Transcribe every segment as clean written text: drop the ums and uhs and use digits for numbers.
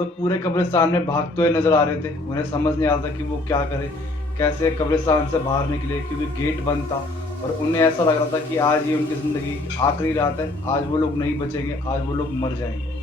लोग पूरे कब्रिस्तान में भागते हुए नजर आ रहे थे। उन्हें समझ नहीं आ रहा था कि वो क्या करे, कैसे कब्रिस्तान से बाहर निकले, क्योंकि गेट बंद था। और उन्हें ऐसा लग रहा था कि आज ये उनकी ज़िंदगी की आखिरी रात है, आज वो लोग नहीं बचेंगे, आज वो लोग मर जाएंगे।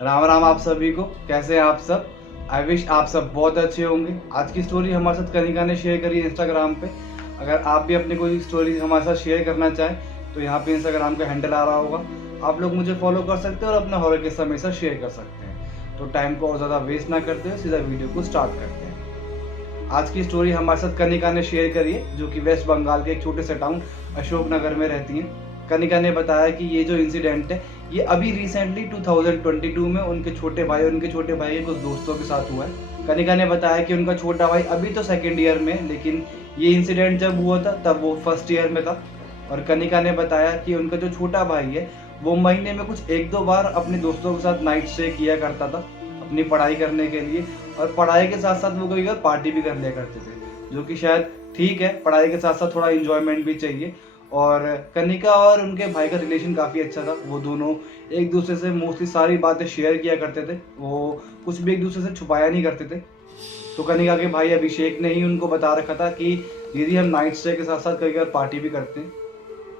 राम राम आप सभी को, कैसे हैं आप सब। आई विश आप सब बहुत अच्छे होंगे। आज की स्टोरी हमारे साथ कनिका ने शेयर करी इंस्टाग्राम पे। अगर आप भी अपनी कोई स्टोरी हमारे साथ शेयर करना चाहें तो यहाँ पे इंस्टाग्राम का हैंडल आ रहा होगा, आप लोग मुझे फॉलो कर सकते हैं और अपना हॉरर किस्सा मेरे साथ शेयर कर सकते हैं। तो टाइम को और ज़्यादा वेस्ट ना करते हुए सीधा वीडियो को स्टार्ट करते हैं। आज की स्टोरी हमारे साथ कनिका ने शेयर करी है, जो कि वेस्ट बंगाल के एक छोटे से टाउन अशोकनगर में रहती हैं। कनिका ने बताया कि ये जो इंसिडेंट है ये अभी रिसेंटली 2022 में उनके छोटे भाई और उनके छोटे भाई के कुछ दोस्तों के साथ हुआ है। कनिका ने बताया कि उनका छोटा भाई अभी तो सेकेंड ईयर में है, लेकिन ये इंसिडेंट जब हुआ था तब वो फर्स्ट ईयर में था। और कनिका ने बताया कि उनका जो छोटा भाई है वो महीने में कुछ एक दो बार अपने दोस्तों के साथ नाइट स्टे किया करता था अपनी पढ़ाई करने के लिए, और पढ़ाई के साथ साथ वो कभी कभी पार्टी भी कर लिया करते थे, जो कि शायद ठीक है, पढ़ाई के साथ साथ थोड़ा इंजॉयमेंट भी चाहिए। और कनिका और उनके भाई का रिलेशन काफ़ी अच्छा था। वो दोनों एक दूसरे से मोस्टली सारी बातें शेयर किया करते थे, वो कुछ भी एक दूसरे से छुपाया नहीं करते थे। तो कनिका के भाई अभिषेक ने ही उनको बता रखा था कि दीदी हम नाइट स्टे के साथ साथ कई बार पार्टी भी करते हैं।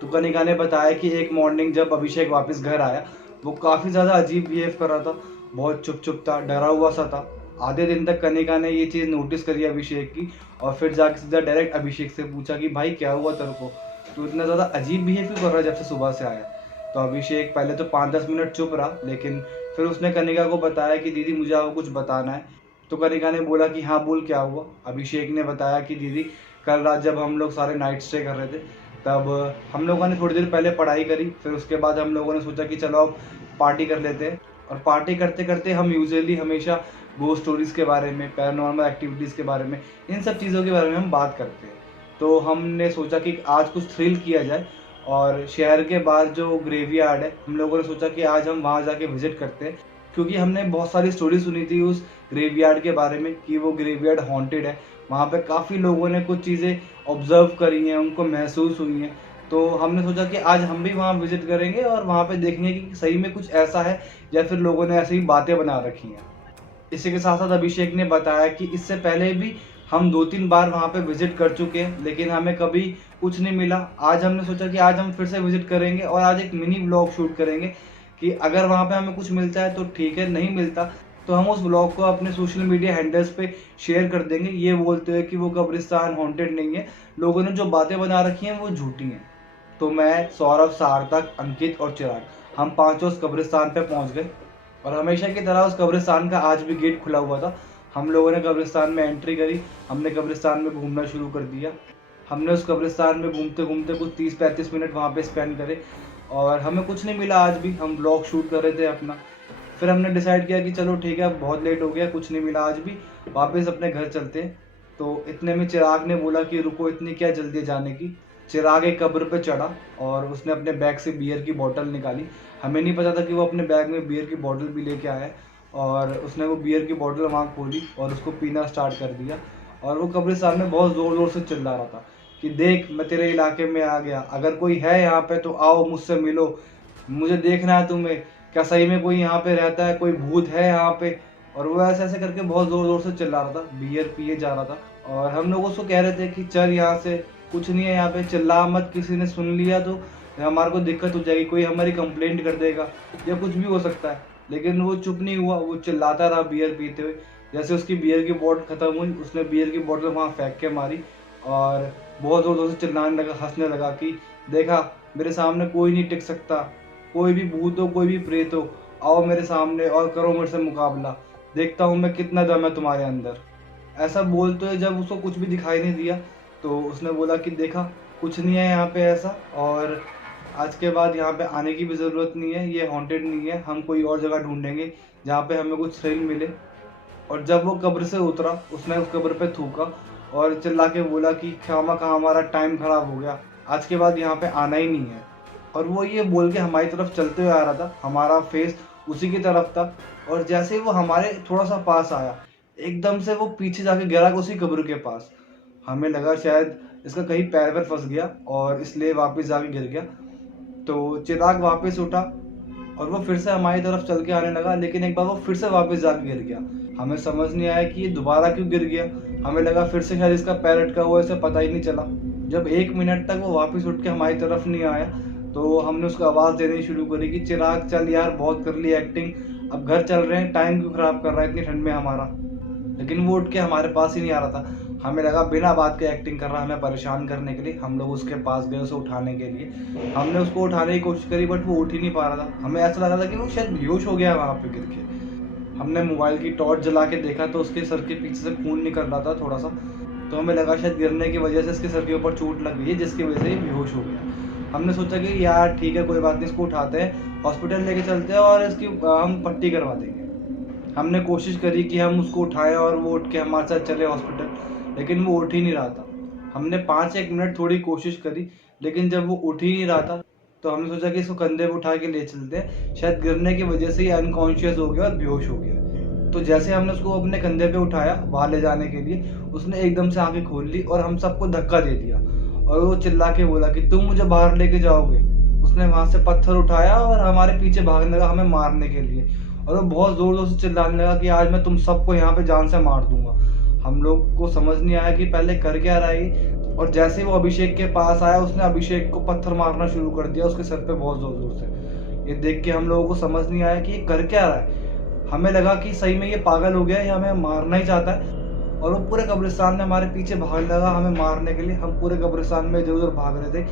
तो कनिका ने बताया कि एक मॉर्निंग जब अभिषेक वापस घर आया, वो काफ़ी ज़्यादा अजीब बिहेव कर रहा था, बहुत चुप चुप था, डरा हुआ सा था। आधे दिन तक कनिका ने ये चीज़ नोटिस करी अभिषेक की, और फिर जाके सीधा डायरेक्ट अभिषेक से पूछा कि भाई क्या हुआ तेरे को, तू इतना ज़्यादा अजीब बिहेव क्यों कर रहा है जब से सुबह से आया। तो अभिषेक पहले तो 5-10 मिनट चुप रहा, लेकिन फिर उसने कनिका को बताया कि दीदी मुझे आपको कुछ बताना है। तो कनिका ने बोला कि हाँ बोल क्या हुआ। अभिषेक ने बताया कि दीदी कल रात जब हम लोग सारे नाइट स्टे कर रहे थे तब हम लोगों ने थोड़ी देर पहले पढ़ाई करी, फिर उसके बाद हम लोगों ने सोचा कि चलो अब पार्टी कर लेते हैं। और पार्टी करते करते हम यूजुअली हमेशा घोस्ट स्टोरीज़ के बारे में, पैरानॉर्मल एक्टिविटीज़ के बारे में, इन सब चीज़ों के बारे में हम बात करते हैं। तो हमने सोचा कि आज कुछ थ्रिल किया जाए, और शहर के बाहर जो ग्रेवयार्ड है हम लोगों ने सोचा कि आज हम वहाँ जाके विजिट करते हैं, क्योंकि हमने बहुत सारी स्टोरी सुनी थी उस ग्रेवयार्ड के बारे में कि वो ग्रेवयार्ड हॉन्टेड है। वहाँ पे काफ़ी लोगों ने कुछ चीज़ें ऑब्जर्व करी हैं, उनको महसूस हुई हैं। तो हमने सोचा कि आज हम भी वहाँ विजिट करेंगे और वहाँ पे देखेंगे कि सही में कुछ ऐसा है या फिर लोगों ने ऐसी ही बातें बना रखी हैं। इसी के साथ साथ अभिषेक ने बताया कि इससे पहले भी हम 2-3 बार वहाँ पे विजिट कर चुके हैं, लेकिन हमें कभी कुछ नहीं मिला। आज हमने सोचा कि आज हम फिर से विजिट करेंगे और आज एक मिनी ब्लॉग शूट करेंगे कि अगर वहाँ पे हमें कुछ मिलता है तो ठीक है, नहीं मिलता तो हम उस ब्लॉग को अपने सोशल मीडिया हैंडल्स पे शेयर कर देंगे, ये बोलते हुए कि वो कब्रिस्तान हॉन्टेड नहीं है, लोगों ने जो बातें बना रखी हैं वो झूठी हैं। तो मैं, सौरभ, सार्थक, अंकित और चिराग, हम पांचों उस कब्रिस्तान पे पहुंच गए। और हमेशा की तरह उस कब्रिस्तान का आज भी गेट खुला हुआ था। हम लोगों ने कब्रिस्तान में एंट्री करी, हमने कब्रिस्तान में घूमना शुरू कर दिया। हमने उस कब्रिस्तान में घूमते घूमते कुछ 30-35 मिनट वहाँ पे स्पेंड करे, और हमें कुछ नहीं मिला। आज भी हम ब्लॉग शूट कर रहे थे अपना। फिर हमने डिसाइड किया कि चलो ठीक है, अब बहुत लेट हो गया, कुछ नहीं मिला आज भी, वापस अपने घर चलते हैं। तो इतने में चिराग ने बोला कि रुको, इतनी क्या जल्दी है जाने की। चिराग एक कब्र पे चढ़ा और उसने अपने बैग से बियर की बोतल निकाली। हमें नहीं पता था कि वो अपने बैग में बियर की बोतल भी लेके आया है। और उसने वो बियर की बोतल वहाँ खोली और उसको पीना स्टार्ट कर दिया। और वो कब्रिस्तान में बहुत ज़ोर ज़ोर से चिल्ला रहा था कि देख, मैं तेरे इलाके में आ गया, अगर कोई है यहाँ पे तो आओ मुझसे मिलो, मुझे देखना है तुम्हें, क्या सही में कोई यहाँ पे रहता है, कोई भूत है यहाँ पे। और वो ऐसे ऐसे करके बहुत ज़ोर ज़ोर से चिल्ला रहा था, बियर पिए जा रहा था। और हम लोग उसको कह रहे थे कि चल यहाँ से, कुछ नहीं है यहाँ पे, चिल्ला मत, किसी ने सुन लिया तो हमारे को दिक्कत हो जाएगी, कोई हमारी कंप्लेंट कर देगा या कुछ भी हो सकता है। लेकिन वो चुप नहीं हुआ, वो चिल्लाता रहा बियर पीते हुए। जैसे उसकी बियर की बोतल ख़त्म हुई, उसने बियर की बोतल वहाँ फेंक के मारी और बहुत ज़ोर ज़ोर से चिल्लाने लगा, हंसने लगा कि देखा, मेरे सामने कोई नहीं टिक सकता, कोई भी भूत हो, कोई भी प्रेत हो, आओ मेरे सामने और करो मेरे से मुकाबला, देखता हूँ मैं कितना दम है तुम्हारे अंदर। ऐसा बोलते हुए जब उसको कुछ भी दिखाई नहीं दिया तो उसने बोला कि देखा, कुछ नहीं है यहाँ पे ऐसा, और आज के बाद यहाँ पे आने की भी ज़रूरत नहीं है, ये हॉन्टेड नहीं है, हम कोई और जगह ढूंढेंगे जहाँ पे हमें कुछ थ्रिल मिले। और जब वो कब्र से उतरा, उसने उस कब्र पे थूका और चिल्ला के बोला कि खामा खा हमारा टाइम खराब हो गया, आज के बाद यहाँ पे आना ही नहीं है। और वो ये बोल के हमारी तरफ चलते हुए आ रहा था, हमारा फेस उसी की तरफ था। और जैसे ही वो हमारे थोड़ा सा पास आया, एकदम से वो पीछे जाके गिरा उसी कब्र के पास। हमें लगा शायद इसका कहीं पैर वैर फंस गया और इसलिए वापस जाके गिर गया। तो चिराग वापस उठा और वो फिर से हमारी तरफ चल के आने लगा, लेकिन एक बार वो फिर से वापस जाके गिर गया। हमें समझ नहीं आया कि ये दोबारा क्यों गिर गया। हमें लगा फिर से शायद इसका पैर अटका हुआ है, इसे पता ही नहीं चला। जब 1 मिनट तक वो वापस उठ के हमारी तरफ नहीं आया तो हमने उसको आवाज़ देनी शुरू करी कि चिराग चल यार, बहुत कर ली एक्टिंग, अब घर चल रहे हैं, टाइम क्यों ख़राब कर रहा है इतनी ठंड में हमारा। लेकिन वो उठ के हमारे पास ही नहीं आ रहा था। हमें लगा बिना बात के एक्टिंग कर रहा है हमें परेशान करने के लिए। हम लोग उसके पास गए उसे उठाने के लिए। हमने उसको उठाने की कोशिश करी बट वो उठ ही नहीं पा रहा था। हमें ऐसा लगा था कि वो शायद बेहोश हो गया वहाँ पे गिर के। हमने मोबाइल की टॉर्च जला के देखा तो उसके सर के पीछे से खून निकल रहा था थोड़ा सा। तो हमें लगा शायद गिरने की वजह से इसके सर के ऊपर चोट लग गई है, जिसकी वजह से ये बेहोश हो गया। हमने सोचा कि यार ठीक है, कोई बात नहीं, इसको उठाते हैं, हॉस्पिटल लेके चलते हैं और इसकी हम पट्टी करवा देंगे। हमने कोशिश करी कि हम उसको उठाएं और वो उठ के हमारे साथ चले हॉस्पिटल, लेकिन वो उठ ही नहीं रहा था। हमने 5-1 मिनट थोड़ी कोशिश करी, लेकिन जब वो उठ ही नहीं रहा था तो हमने सोचा कि इसको कंधे पे उठा के ले चलते हैं, शायद गिरने की वजह से ये अनकॉन्शियस हो गया और बेहोश हो गया। तो जैसे हमने उसको अपने कंधे पे उठाया बाहर ले जाने के लिए, उसने एकदम से आंखें खोल ली और हम सबको धक्का दे दिया और वो चिल्ला के बोला कि तुम मुझे बाहर लेके जाओगे। उसने वहाँ से पत्थर उठाया और हमारे पीछे भागने लगा हमें मारने के लिए, और वो बहुत ज़ोर ज़ोर से चिल्लाने लगा कि आज मैं तुम सबको यहाँ पे जान से मार दूंगा। हम लोग को समझ नहीं आया कि पहले कर क्या रहा है। और जैसे वो अभिषेक के पास आया, उसने अभिषेक को पत्थर मारना शुरू कर दिया उसके सर पे बहुत ज़ोर ज़ोर से। ये देख के हम लोगों को समझ नहीं आया कि ये कर क्या रहा है। हमें लगा कि सही में ये पागल हो गया है या हमें मारना ही चाहता है। और वो पूरे कब्रिस्तान में हमारे पीछे भागने लगा हमें मारने के लिए। हम पूरे कब्रिस्तान में इधर उधर भाग रहे थे।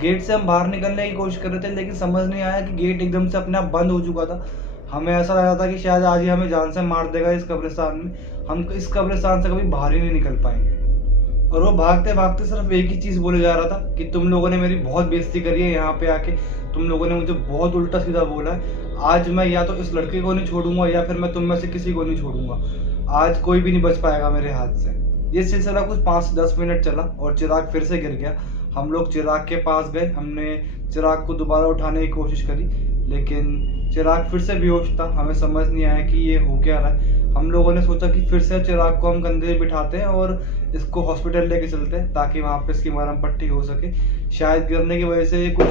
गेट से हम बाहर निकलने की कोशिश कर रहे थे, लेकिन समझ नहीं आया कि गेट एकदम से अपने आप बंद हो चुका था। हमें ऐसा लगा था कि शायद आज ही हमें जान से मार देगा इस कब्रिस्तान में, हम इस कब्रिस्तान से कभी बाहर ही नहीं निकल पाएंगे। और वो भागते भागते सिर्फ एक ही चीज़ बोले जा रहा था कि तुम लोगों ने मेरी बहुत बेइज्जती करी है यहाँ पे आके, तुम लोगों ने मुझे बहुत उल्टा सीधा बोला है। आज मैं या तो इस लड़के को नहीं छोड़ूंगा या फिर मैं तुम में से किसी को नहीं छोड़ूंगा। आज कोई भी नहीं बच पाएगा मेरे हाथ से। ये सिलसिला कुछ 5 से 10 मिनट चला और चिराग फिर से गिर गया। हम लोग चिराग के पास गए, हमने चिराग को दोबारा उठाने की कोशिश करी, लेकिन चिराग फिर से बेहोश था। हमें समझ नहीं आया कि ये हो क्या रहा है। हम लोगों ने सोचा कि फिर से चिराग को हम कंधे पे बिठाते हैं और इसको हॉस्पिटल लेके चलते हैं ताकि वहाँ पे इसकी मरहम पट्टी हो सके। शायद गिरने की वजह से ये कुछ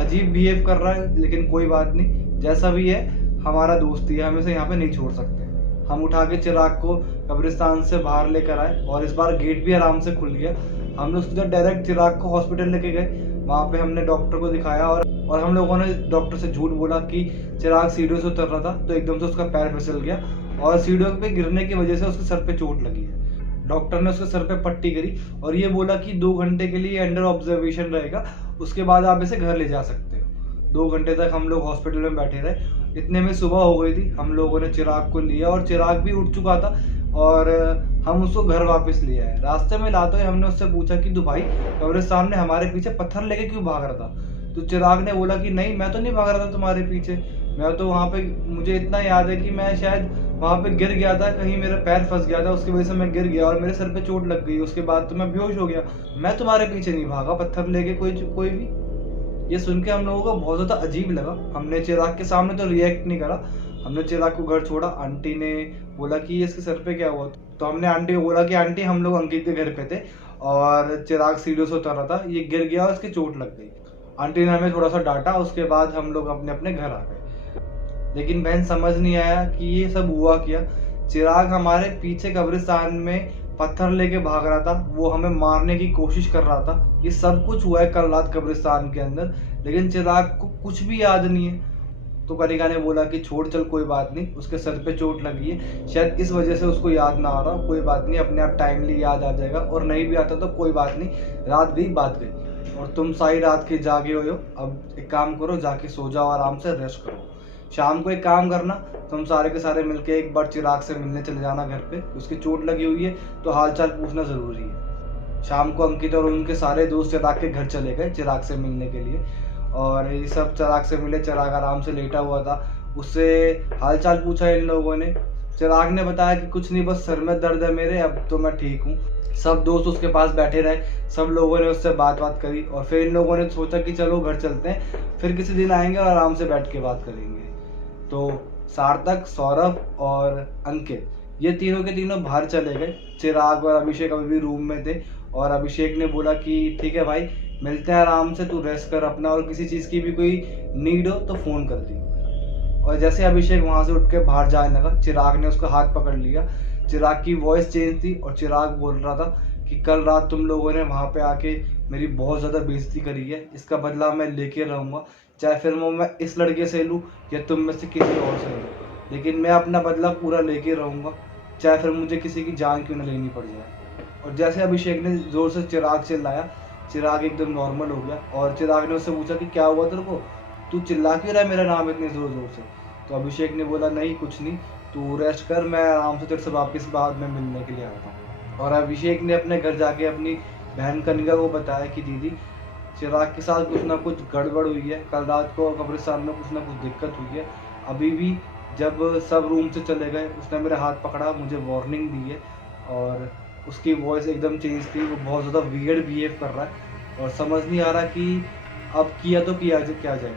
अजीब बिहेव कर रहा है, लेकिन कोई बात नहीं, जैसा भी है हमारा दोस्त ही है, हम इसे यहाँ पे नहीं छोड़ सकते। हम उठा के चिराग को कब्रिस्तान से बाहर लेकर आए और इस बार गेट भी आराम से खुल गया। हम लोग सीधा डायरेक्ट चिराग को हॉस्पिटल लेके गए। वहाँ पे हमने डॉक्टर को दिखाया और हम लोगों ने डॉक्टर से झूठ बोला कि चिराग सीढ़ियों से उतर रहा था तो एकदम से उसका पैर फिसल गया और सीढ़ियों पे गिरने की वजह से उसके सर पे चोट लगी है। डॉक्टर ने उसके सर पे पट्टी करी और ये बोला कि 2 घंटे के लिए अंडर ऑब्जर्वेशन रहेगा, उसके बाद आप इसे घर ले जा सकते हो। 2 घंटे तक हम लोग हॉस्पिटल में बैठे रहे। इतने में सुबह हो गई थी। हम लोगों ने चिराग को लिया और चिराग भी उठ चुका था और हम उसको घर वापस ले आए। रास्ते में लाते हुए हमने उससे पूछा कि तू भाई कब्रिस्तान में हमारे पीछे पत्थर लेके क्यों भाग रहा था। तो चिराग ने बोला कि नहीं, मैं तो नहीं भाग रहा था तुम्हारे पीछे, मैं तो वहाँ पे, मुझे इतना याद है कि मैं शायद वहाँ पे गिर गया था, कहीं मेरा पैर फंस गया था, उसकी वजह से मैं गिर गया और मेरे सर पे चोट लग गई, उसके बाद तो मैं बेहोश हो गया, मैं तुम्हारे पीछे नहीं भागा पत्थर लेके कोई भी। ये सुन के हम लोगों को बहुत ज़्यादा अजीब लगा। हमने चिराग के सामने तो रिएक्ट नहीं करा, हमने चिराग को घर छोड़ा। आंटी ने बोला कि इसके सर पे क्या हुआ, तो हमने आंटी को बोला कि आंटी हम लोग अंकित के घर पे थे और चिराग सीढ़ियों से उतर रहा था, ये गिर गया और इसकी चोट लग गई। आंटी ने हमें थोड़ा सा डांटा, उसके बाद हम लोग अपने अपने घर आ गए। लेकिन बहन समझ नहीं आया कि ये सब हुआ क्या। चिराग हमारे पीछे कब्रिस्तान में पत्थर लेके भाग रहा था, वो हमें मारने की कोशिश कर रहा था। ये सब कुछ हुआ है कल रात कब्रिस्तान के अंदर, लेकिन चिराग को कुछ भी याद नहीं है। तो कनिका ने बोला कि छोड़ चल, कोई बात नहीं, उसके सर पे चोट लगी है, शायद इस वजह से उसको याद ना आ रहा, कोई बात नहीं, अपने आप टाइमली याद आ जाएगा, और नहीं भी आता तो कोई बात नहीं, रात गई बात गई। और तुम सारी रात के जागे हुए हो, अब एक काम करो, जाके सो जाओ, आराम से रेस्ट करो। शाम को एक काम करना, तुम सारे के सारे मिलके एक बार चिराग से मिलने चले जाना घर पे, उसकी चोट लगी हुई है तो हाल चाल पूछना ज़रूरी है। शाम को अंकित और उनके सारे दोस्त चिराग के घर चले गए चिराग से मिलने के लिए, और ये सब चिराग से मिले। चिराग आराम से लेटा हुआ था, उससे हाल चाल पूछा इन लोगों ने। चिराग ने बताया कि कुछ नहीं, बस सर में दर्द है मेरे, अब तो मैं ठीक हूँ। सब दोस्त उसके पास बैठे रहे, सब लोगों ने उससे बात करी, और फिर इन लोगों ने सोचा कि चलो घर चलते हैं, फिर किसी दिन आएंगे और आराम से बैठ के बात करेंगे। तो सार्थक, सौरभ और अंकित, ये तीनों के तीनों बाहर चले गए। चिराग और अभिषेक अभी भी रूम में थे और अभिषेक ने बोला कि ठीक है भाई, मिलते हैं आराम से, तू रेस्ट कर अपना, और किसी चीज़ की भी कोई नीड हो तो फ़ोन कर दियो। और जैसे अभिषेक वहाँ से उठ के बाहर जाने लगा, चिराग ने उसका हाथ पकड़ लिया। चिराग की वॉइस चेंज थी और चिराग बोल रहा था कि कल रात तुम लोगों ने वहाँ पे आके मेरी बहुत ज़्यादा बेइज्जती करी है, इसका बदला मैं लेके रहूँगा, चाहे फिर वो मैं इस लड़के से लूँ या तुम में से किसी और से लूँ, लेकिन मैं अपना बदला पूरा लेके रहूँगा, चाहे फिर मुझे किसी की जान क्यों न लेनी पड़ जाए। और जैसे अभिषेक ने ज़ोर से चिराग चिल्लाया, चिराग एकदम नॉर्मल हो गया और चिराग ने उससे पूछा कि क्या हुआ तेरे को, तू चिल्ला क्यों रहा है मेरा नाम इतने ज़ोर ज़ोर से। तो अभिषेक ने बोला नहीं कुछ नहीं, तू रेस्ट कर, मैं आराम से तेरे से वापस बाद में मिलने के लिए आता हूँ। और अभिषेक ने अपने घर जाके अपनी बहन कनिका को बताया कि दीदी, चिराग के साथ कुछ ना कुछ गड़बड़ हुई है, कल रात को कब्रिस्तान में कुछ ना कुछ दिक्कत हुई है। अभी भी जब सब रूम से चले गए उसने मेरा हाथ पकड़ा, मुझे वार्निंग दी है, और उसकी वॉइस एकदम चेंज थी, वो बहुत ज़्यादा वियर्ड बिहेव कर रहा है और समझ नहीं आ रहा कि अब किया तो किया क्या जाए।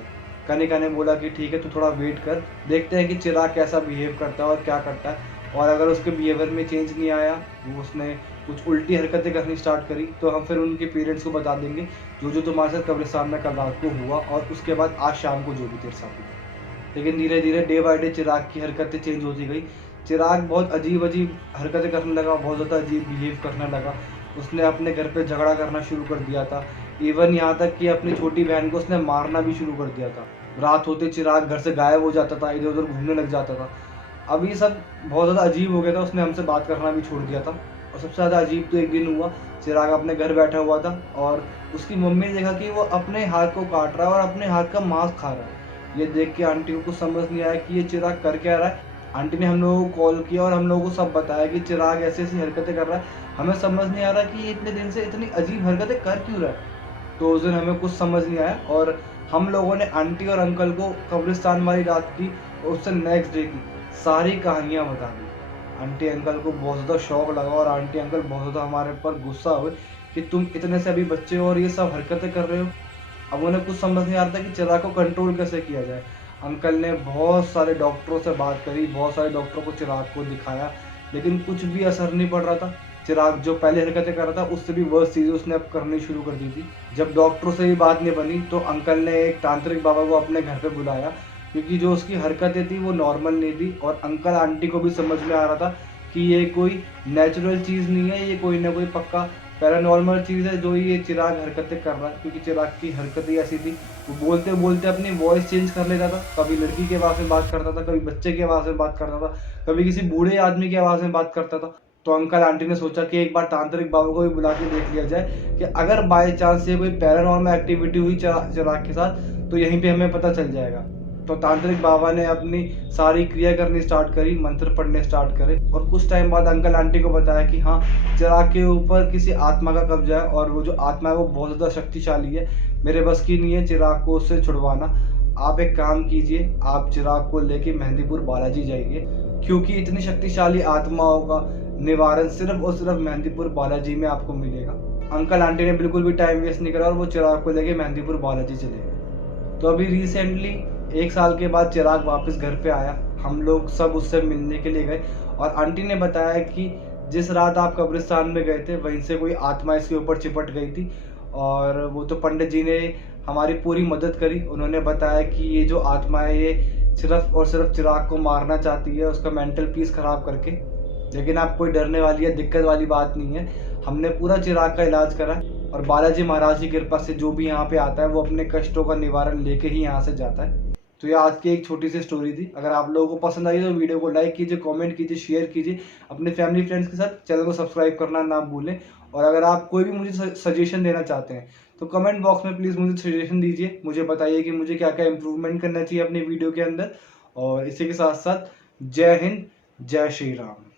कनिका ने बोला कि ठीक है, तू थोड़ा वेट कर, देखते हैं कि चिराग कैसा बिहेव करता है और क्या करता है, और अगर उसके बिहेवियर में चेंज नहीं आया, वो उसने कुछ उल्टी हरकतें करनी स्टार्ट करी, तो हम फिर उनके पेरेंट्स को बता देंगे जो जो तुम्हारे साथ कब्रिस्तान में कल रात को हुआ और उसके बाद आज शाम को जो भी तेरे साथ हुआ। लेकिन धीरे धीरे डे बाय डे चिराग की हरकतें चेंज होती गई। चिराग बहुत अजीब अजीब हरकतें करने लगा, बहुत ज़्यादा अजीब बिहेव करने लगा। उसने अपने घर पे झगड़ा करना शुरू कर दिया था, इवन यहाँ तक कि अपनी छोटी बहन को उसने मारना भी शुरू कर दिया था। रात होते चिराग घर से गायब हो जाता था, इधर उधर घूमने लग जाता था। अब ये सब बहुत ज़्यादा अजीब हो गया था, उसने हमसे बात करना भी छोड़ दिया था। और सबसे ज़्यादा अजीब तो एक दिन हुआ, चिराग अपने घर बैठा हुआ था और उसकी मम्मी ने देखा कि वो अपने हाथ को काट रहा है और अपने हाथ का मांस खा रहा है। ये देख के आंटी को कुछ समझ नहीं आया कि ये चिराग कर क्या रहा है। आंटी ने हम लोगों को कॉल किया और हम लोगों को सब बताया कि चिराग ऐसी ऐसी हरकतें कर रहा है, हमें समझ नहीं आ रहा कि ये इतने दिन से इतनी अजीब हरकतें कर क्यों रहा है। तो उस दिन हमें कुछ समझ नहीं आया और हम लोगों ने आंटी और अंकल को कब्रिस्तान वाली रात की और उससे नेक्स्ट डे की सारी कहानियाँ बता दी। आंटी अंकल को बहुत ज़्यादा शौक लगा और आंटी अंकल बहुत ज़्यादा हमारे ऊपर गुस्सा हुए कि तुम इतने से अभी बच्चे हो और ये सब हरकतें कर रहे हो। अब उन्हें कुछ समझ नहीं आ रहा था कि चिराग को कंट्रोल कैसे किया जाए। अंकल ने बहुत सारे डॉक्टरों से बात करी, बहुत सारे डॉक्टरों को चिराग को दिखाया, लेकिन कुछ भी असर नहीं पड़ रहा था। चिराग जो पहले हरकतें कर रहा था उससे भी वर्स्ट चीज़ें उसने अब करनी शुरू कर दी थी। जब डॉक्टरों से भी बात नहीं बनी तो अंकल ने एक तांत्रिक बाबा को अपने घर पे बुलाया, क्योंकि जो उसकी हरकतें थी वो नॉर्मल नहीं थी और अंकल आंटी को भी समझ में आ रहा था कि ये कोई नेचुरल चीज़ नहीं है, ये कोई ना कोई पक्का पैरानॉर्मल चीज़ है जो ये चिराग हरकतें कर रहा है। क्योंकि चिराग की हरकतें ऐसी थी, वो बोलते बोलते अपनी वॉइस चेंज कर लेता था, कभी लड़की की आवाज़ में बात करता था, कभी बच्चे की आवाज़ में बात करता था, कभी किसी बूढ़े आदमी की आवाज़ में बात करता था। तो अंकल आंटी ने सोचा कि एक बार तांत्रिक बाबा को भी बुला के देख लिया जाए कि अगर बाय चांस ये कोई पैरानॉर्मल एक्टिविटी हुई चिराग के साथ तो यहीं पे हमें पता चल जाएगा। तो तांत्रिक बाबा ने अपनी सारी क्रिया करनी स्टार्ट करी, मंत्र पढ़ने स्टार्ट करे और कुछ टाइम बाद अंकल आंटी को बताया कि हाँ, चिराग के ऊपर किसी आत्मा का कब्जा है और वो जो आत्मा है वो बहुत ज़्यादा शक्तिशाली है, मेरे बस की नहीं है चिराग को उससे छुड़वाना। आप एक काम कीजिए, आप चिराग को लेके मेहंदीपुर बालाजी जाइए, क्योंकि इतनी शक्तिशाली आत्माओं का निवारण सिर्फ और सिर्फ मेहंदीपुर बालाजी में आपको मिलेगा। अंकल आंटी ने बिल्कुल भी टाइम वेस्ट नहीं करा और वो चिराग को लेके मेहंदीपुर बालाजी चले गए। तो अभी रिसेंटली 1 साल के बाद चिराग वापस घर पे आया, हम लोग सब उससे मिलने के लिए गए और आंटी ने बताया कि जिस रात आप कब्रिस्तान में गए थे वहीं से कोई आत्मा इसके ऊपर चिपट गई थी और वो तो पंडित जी ने हमारी पूरी मदद करी। उन्होंने बताया कि ये जो आत्मा है ये सिर्फ और सिर्फ चिराग को मारना चाहती है, उसका मेंटल पीस खराब करके। लेकिन आप कोई डरने वाली या दिक्कत वाली बात नहीं है, हमने पूरा चिराग का इलाज करा और बालाजी महाराज की कृपा से जो भी यहाँ पे आता है वो अपने कष्टों का निवारण लेके ही यहाँ से जाता है। तो ये आज की एक छोटी सी स्टोरी थी। अगर आप लोगों को पसंद आई तो वीडियो को लाइक कीजिए, कमेंट कीजिए, शेयर कीजिए, अपने फैमिली फ्रेंड्स के साथ चैनल को सब्सक्राइब करना ना भूलें। और अगर आप कोई भी मुझे सजेशन देना चाहते हैं तो कमेंट बॉक्स में प्लीज़ मुझे सजेशन दीजिए, मुझे बताइए कि मुझे क्या क्या इम्प्रूवमेंट करना चाहिए अपनी वीडियो के अंदर। और इसी के साथ साथ जय हिंद, जय श्री राम।